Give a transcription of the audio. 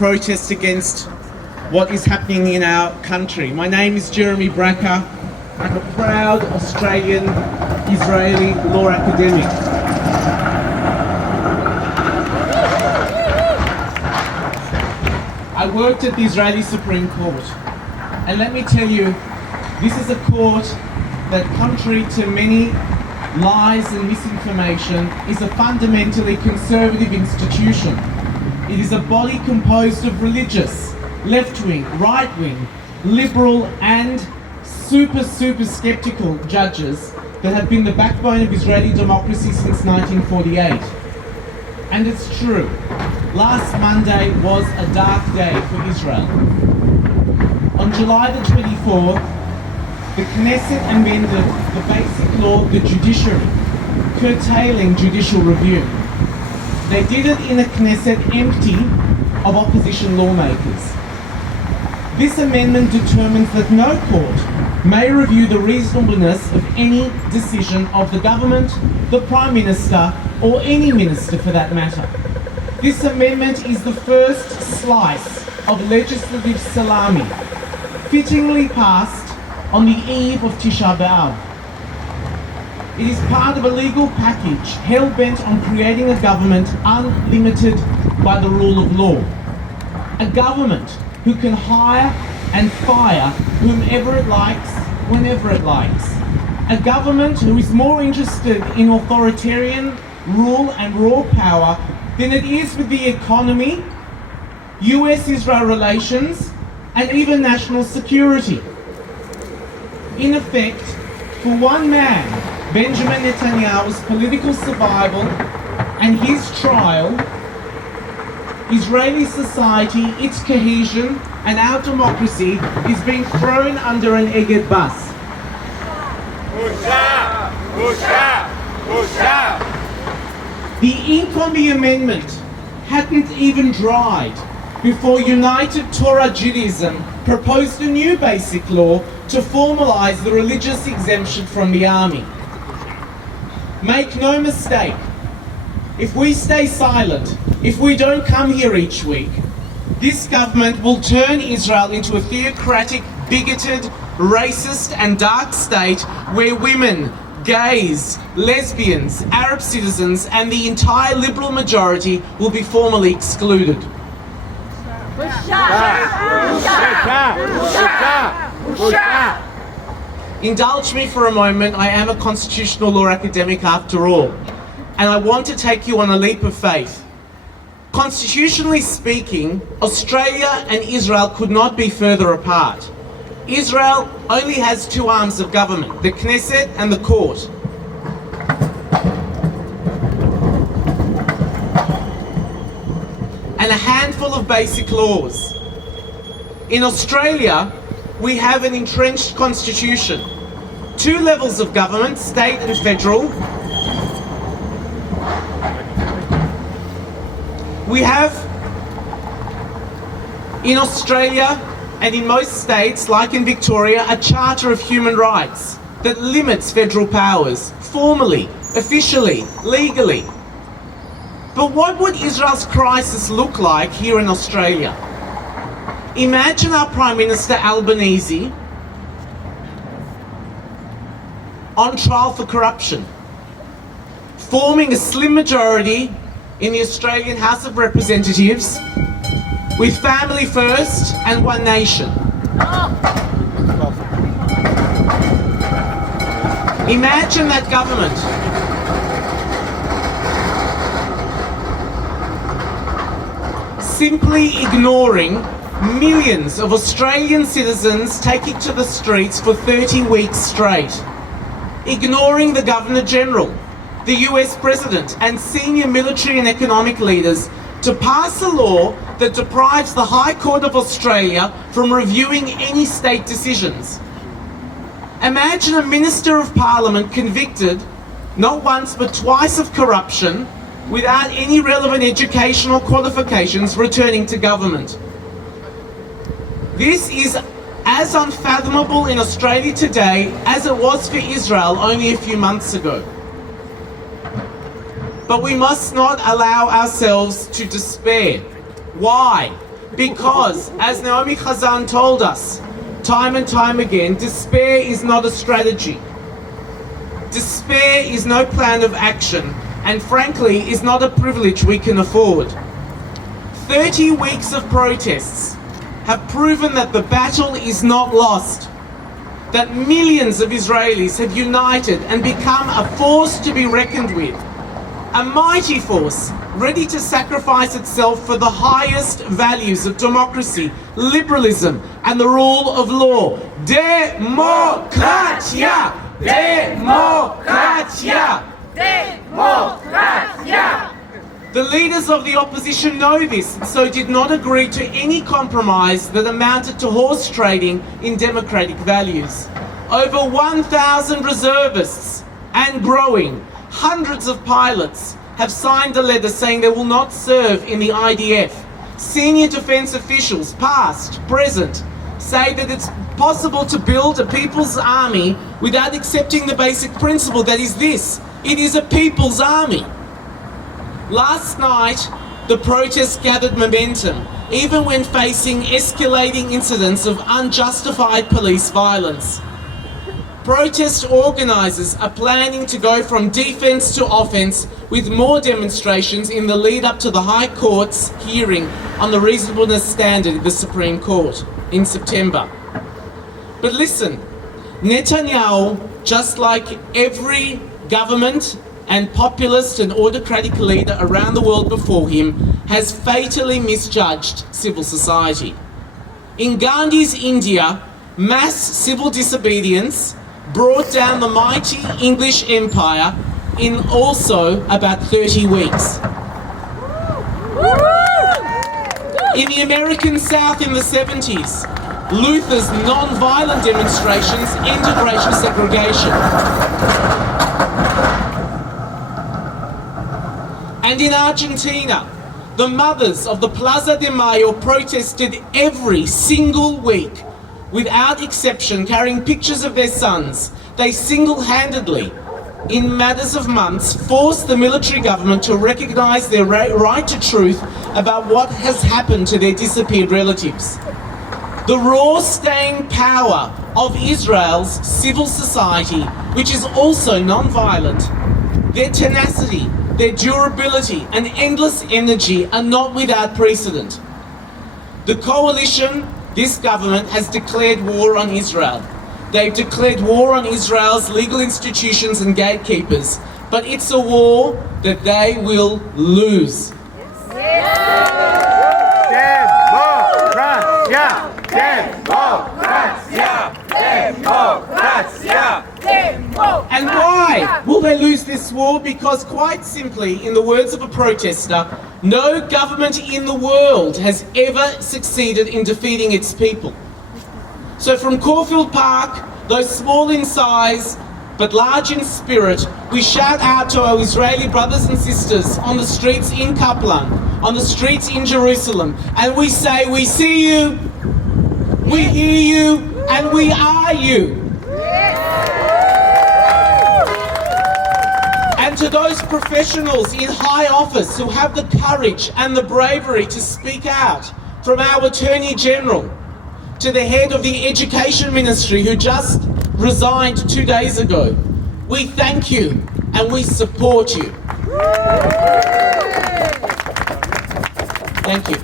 protest against what is happening in our country. My name is Jeremie Bracka. I'm a proud Australian Israeli law academic. I worked at the Israeli Supreme Court, and let me tell you, this is a court that, contrary to many lies and misinformation, is a fundamentally conservative institution. It is a body composed of religious, left-wing, right-wing, liberal and super skeptical judges that have been the backbone of Israeli democracy since 1948. And it's true, last Monday was a dark day for Israel. On July the 24th, the Knesset amended the basic law of the judiciary, curtailing judicial review. They did it in a Knesset empty of opposition lawmakers. This amendment determines that no court may review the reasonableness of any decision of the government, the Prime Minister, or any minister for that matter. This amendment is the first slice of legislative salami, fittingly passed on the eve of Tisha B'Av. It is part of a legal package hell-bent on creating a government unlimited by the rule of law. A government who can hire and fire whomever it likes, whenever it likes. A government who is more interested in authoritarian rule and raw power than it is with the economy, US-Israel relations, and even national security. In effect, for one man, Benjamin Netanyahu's political survival and his trial, Israeli society, its cohesion, and our democracy is being thrown under an Egged bus. Boucha! Boucha! Boucha! The ink on the amendment hadn't even dried before United Torah Judaism proposed a new basic law to formalize the religious exemption from the army. Make no mistake, if we stay silent, if we don't come here each week, this government will turn Israel into a theocratic, bigoted, racist and dark state where women, gays, lesbians, Arab citizens and the entire liberal majority will be formally excluded. Indulge me for a moment, I am a constitutional law academic after all, and I want to take you on a leap of faith. Constitutionally speaking, Australia and Israel could not be further apart. Israel only has two arms of government, the Knesset and the court. And a handful of basic laws. In Australia, we have an entrenched constitution, two levels of government, state and federal. We have, in Australia and in most states, like in Victoria, a Charter of Human Rights that limits federal powers, formally, officially, legally. But what would Israel's crisis look like here in Australia? Imagine our Prime Minister Albanese on trial for corruption, forming a slim majority in the Australian House of Representatives with Family First and One Nation. Imagine that government simply ignoring millions of Australian citizens taking to the streets for 30 weeks straight, ignoring the Governor-General, the US President and senior military and economic leaders to pass a law that deprives the High Court of Australia from reviewing any state decisions. Imagine a Minister of Parliament convicted, not once but twice, of corruption without any relevant educational qualifications returning to government. This is as unfathomable in Australia today as it was for Israel only a few months ago. But we must not allow ourselves to despair. Why? Because, as Naomi Chazan told us, time and time again, despair is not a strategy. Despair is no plan of action, and frankly, is not a privilege we can afford. 30 weeks of protests have proven that the battle is not lost, that millions of Israelis have united and become a force to be reckoned with, a mighty force ready to sacrifice itself for the highest values of democracy, liberalism, and the rule of law. Democratia! Democratia! Democracia! The leaders of the opposition know this, and so did not agree to any compromise that amounted to horse trading in democratic values. Over 1,000 reservists, and growing, hundreds of pilots, have signed a letter saying they will not serve in the IDF. Senior defence officials, past, present, say that it's possible to build a people's army without accepting the basic principle that is this: it is a people's army. Last night, the protests gathered momentum, even when facing escalating incidents of unjustified police violence. Protest organisers are planning to go from defence to offence with more demonstrations in the lead up to the High Court's hearing on the reasonableness standard in the Supreme Court in September. But listen, Netanyahu, just like every government and populist and autocratic leader around the world before him, has fatally misjudged civil society. In Gandhi's India, mass civil disobedience brought down the mighty English Empire in also about 30 weeks. In the American South in the 70s, Luther's non-violent demonstrations ended racial segregation. And in Argentina, the mothers of the Plaza de Mayo protested every single week, without exception, carrying pictures of their sons. They single-handedly, in matters of months, forced the military government to recognise their right to truth about what has happened to their disappeared relatives. The raw staying power of Israel's civil society, which is also non-violent, their tenacity, their durability and endless energy are not without precedent. The coalition, this government, has declared war on Israel. They've declared war on Israel's legal institutions and gatekeepers, but it's a war that they will lose. Democracia! Democracia! Democracia! And why will they lose this war? Because quite simply, in the words of a protester, no government in the world has ever succeeded in defeating its people. So from Caulfield Park, though small in size but large in spirit, we shout out to our Israeli brothers and sisters on the streets in Kaplan, on the streets in Jerusalem, and we say, we see you, we hear you, and we are you. And to those professionals in high office who have the courage and the bravery to speak out, from our Attorney General to the head of the Education Ministry who just resigned 2 days ago, we thank you and we support you. Thank you.